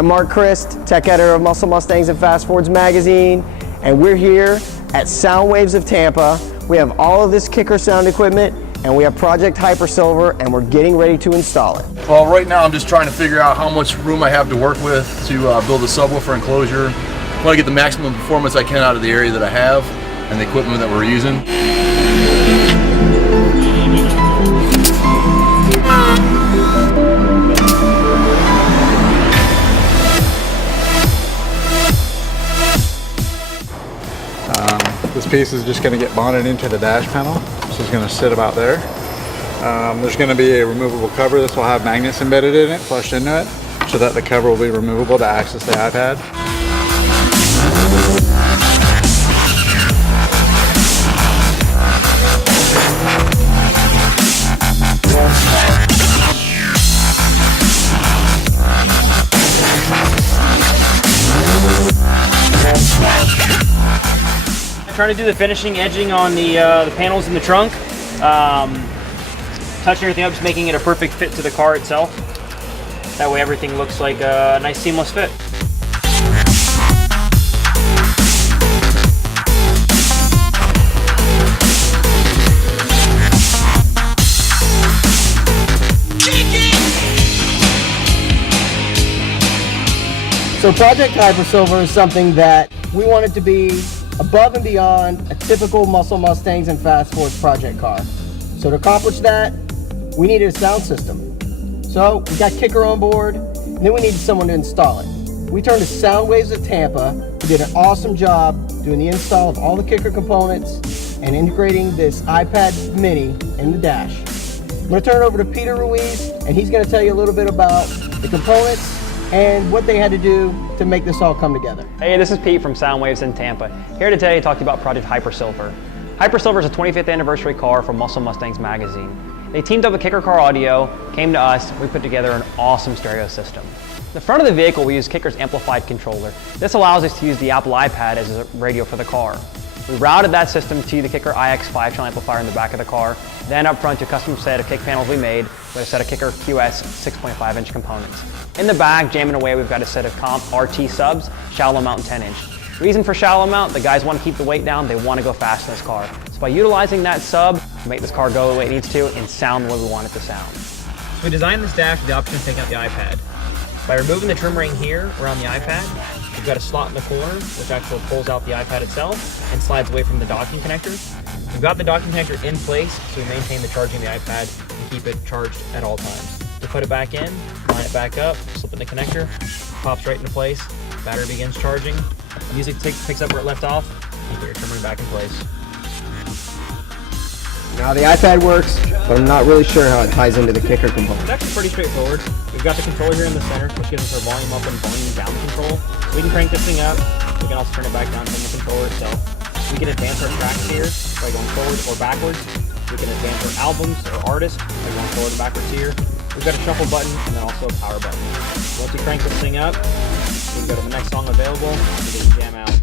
I'm Mark Christ, tech editor of Muscle Mustangs and Fast Forwards magazine, and we're here at Soundwaves of Tampa. We have all of this kicker sound equipment, and we have Project Hypersilver, and we're getting ready to install it. Well, right now I'm just trying to figure out how much room I have to work with to build a subwoofer enclosure. I want to get the maximum performance I can out of the area that I have and the equipment that we're using. This piece is just going to get mounted into the dash panel, so it's going to sit about there. There's going to be a removable cover. This will have magnets embedded in it, flushed into it, so that the cover will be removable to access the iPad. Trying to do the finishing edging on the panels in the trunk, touching everything up, just making it a perfect fit to the car itself. That way everything looks like a nice seamless fit. So Project Hypersilver is something that we wanted to be above and beyond a typical Muscle Mustangs and Fast Forwards project car. So to accomplish that, we needed a sound system. So we got Kicker on board, and then we needed someone to install it. We turned to Soundwaves of Tampa, who did an awesome job doing the install of all the Kicker components and integrating this iPad mini in the dash. I'm going to turn it over to Peter Ruiz, and he's going to tell you a little bit about the components and what they had to do to make this all come together. Hey, this is Pete from Soundwaves in Tampa. Here today to talk to you about Project Hypersilver. Hypersilver is a 25th anniversary car from Muscle Mustangs magazine. They teamed up with Kicker Car Audio, came to us, we put together an awesome stereo system. The front of the vehicle, we use Kicker's amplified controller. This allows us to use the Apple iPad as a radio for the car. We routed that system to the Kicker iX 5-channel amplifier in the back of the car, then up front to a custom set of kick panels we made with a set of Kicker QS 6.5-inch components. In the back, jamming away, we've got a set of Comp RT subs, shallow mount and 10-inch. Reason for shallow mount, the guys want to keep the weight down, they want to go fast in this car. So by utilizing that sub, we make this car go the way it needs to and sound the way we want it to sound. So we designed this dash with the option of taking out the iPad. By removing the trim ring here around the iPad, we've got a slot in the corner which actually pulls out the iPad itself and slides away from the docking connector. We've got the docking connector in place so we maintain the charging of the iPad and keep it charged at all times. We put it back in, line it back up, slip in the connector, pops right into place, battery begins charging, music picks up where it left off, and put your trim ring back in place. Now the iPad works, but I'm not really sure how it ties into the Kicker component. It's actually pretty straightforward. We've got the controller here in the center, which gives us our volume up and volume down control. So we can crank this thing up, we can also turn it back down from the controller itself. We can advance our tracks here by going forward or backwards. We can advance our albums or artists by going forward and backwards here. We've got a shuffle button and then also a power button. Once you crank this thing up, we can go to the next song available, we can jam out.